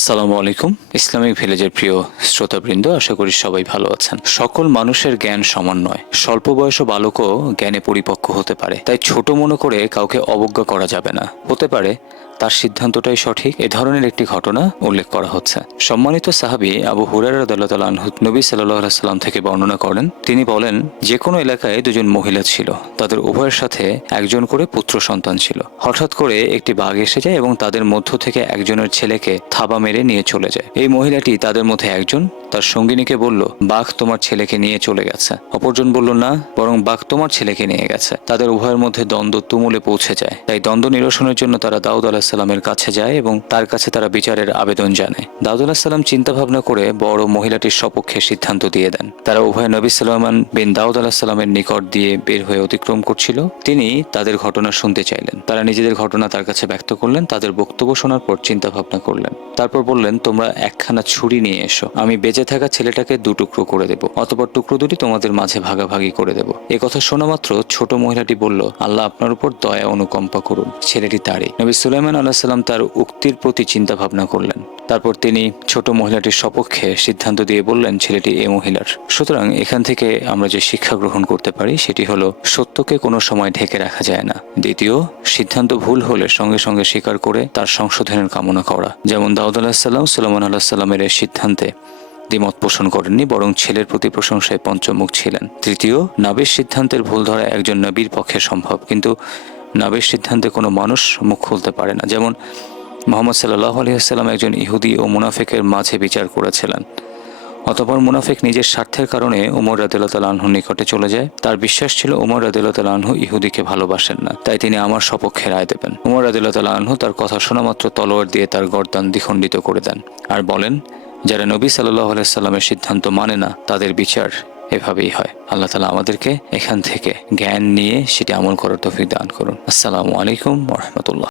আসসালামু আলাইকুম। ইসলামিক ভিলেজের প্রিয় শ্রোতাবৃন্দ, আশা করি সবাই ভালো আছেন। সকল মানুষের জ্ঞান সমান নয়। স্বল্প বয়স বালকও জ্ঞানে পরিপক্ক হতে পারে, তাই ছোট মনে করে কাউকে অবজ্ঞা করা যাবে না। হতে পারে তার সিদ্ধান্তটাই সঠিক। এ ধরনের একটি ঘটনা উল্লেখ করা হচ্ছে। সম্মানিত সাহাবী আবু হুরায়রা রাদিয়াল্লাহু তাআলা আনহু নবী সাল্লাল্লাহু আলাইহি সাল্লাম থেকে বর্ণনা করেন, তিনি বলেন, যে কোনো এলাকায় দুজন মহিলা ছিল, তাদের উভয়ের সাথে একজন করে পুত্র সন্তান ছিল। হঠাৎ করে একটি বাঘ এসে যায় এবং তাদের মধ্য থেকে একজনের ছেলেকে থাবা মেরে নিয়ে চলে যায়। এই মহিলাটি তাদের মধ্যে একজন তার সঙ্গিনীকে বলল, বাঘ তোমার ছেলেকে নিয়ে চলে গেছে। অপরজন বলল, না, বরং বাঘ তোমার ছেলেকে নিয়ে গেছে। তাদের উভয়ের মধ্যে দ্বন্দ্ব তুমুলে পৌঁছে যায়। তাই দ্বন্দ্ব নিরসনের জন্য তারা দাউদ আলাইহিস সালামের কাছে যায় এবং তার কাছে তারা বিচারের আবেদন জানায়। দাউদ আলাইহিস সালাম চিন্তা ভাবনা করে বড় মহিলাটির সপক্ষে সিদ্ধান্ত দিয়ে দেন। তারা উভয় নবী সুলাইমান বিন দাউদ আলাইহিস সালামের নিকট দিয়ে বের হয়ে অতিক্রম করছিল। তিনি তাদের ঘটনা শুনতে চাইলেন। তারা নিজেদের ঘটনা তার কাছে ব্যক্ত করলেন। তাদের বক্তব্য শোনার পর চিন্তা ভাবনা করলেন। তারপর বললেন, তোমরা একখানা ছুরি নিয়ে এসো, আমি বেঁচে থাকা ছেলেটাকে দুটুকরো করে দেব, অতঃপর টুকরো দুটি তোমাদের মাঝে ভাগাভাগি করে দেব। এ কথা শোনা মাত্র ছোট মহিলাটি বলল, আল্লাহ আপনার উপর দয়া অনুকম্পা করুন, ছেলেটি তারই। নবী সুলাইমান আলাইহিস সালাম তার উক্তির প্রতি চিন্তা ভাবনা করলেন। তারপর তিনি ছোট মহিলাটির সপক্ষে সিদ্ধান্ত দিয়ে বললেন, ছেলেটি এ মহিলার। সুতরাং এখান থেকে আমরা যে শিক্ষা গ্রহণ করতে পারি সেটি হলো, সত্যকে কোনো সময় ঢেকে রাখা যায় না। দ্বিতীয়, সিদ্ধান্ত ভুল হলে সঙ্গে সঙ্গে স্বীকার করে তার সংশোধনের কামনা করা। যেমন দাউদ আলাইহিস সালাম সুলাইমান আলাইহিস সালামের এই সিদ্ধান্তে দ্বিমত পোষণ করেননি, বরং ছেলের প্রতি প্রশংসায় পঞ্চমুখ ছিলেন। তৃতীয়, নাবির সিদ্ধান্তের ভুল ধরা একজন নবীর পক্ষে সম্ভব, কিন্তু নাবির সিদ্ধান্তে কোনো মানুষ মুখ খুলতে পারে না। যেমন মুহাম্মদ সাল্লাল্লাহু আলাইহি ওয়াসাল্লাম একজন ইহুদি ও মুনাফিকের মাঝে বিচার করেছিলেন। অতঃপর মুনাফিক নিজের স্বার্থের কারণে উমর রাদিয়াল্লাহু তাআলা আনহুর নিকটে চলে যায়। তার বিশ্বাস ছিল উমর রাদিয়াল্লাহু তাআলা আনহু ইহুদিকে ভালোবাসেন না, তাই তিনি আমার সপক্ষে রায় দেবেন। উমর রাদিয়াল্লাহু তাআলা আনহু তার কথা শোনা মাত্র তলোয়ার দিয়ে তার গর্দান দ্বিখণ্ডিত করে দেন আর বলেন, যারা নবী সাল্লাল্লাহু আলাইহি সাল্লামের সিদ্ধান্ত মানে না, তাদের বিচার এভাবেই হয়। আল্লাহ তাআলা আমাদেরকে এখান থেকে জ্ঞান নিয়ে সেটি আমল করার তৌফিক দান করুন। আসসালামু আলাইকুম ওয়া রাহমাতুল্লাহ।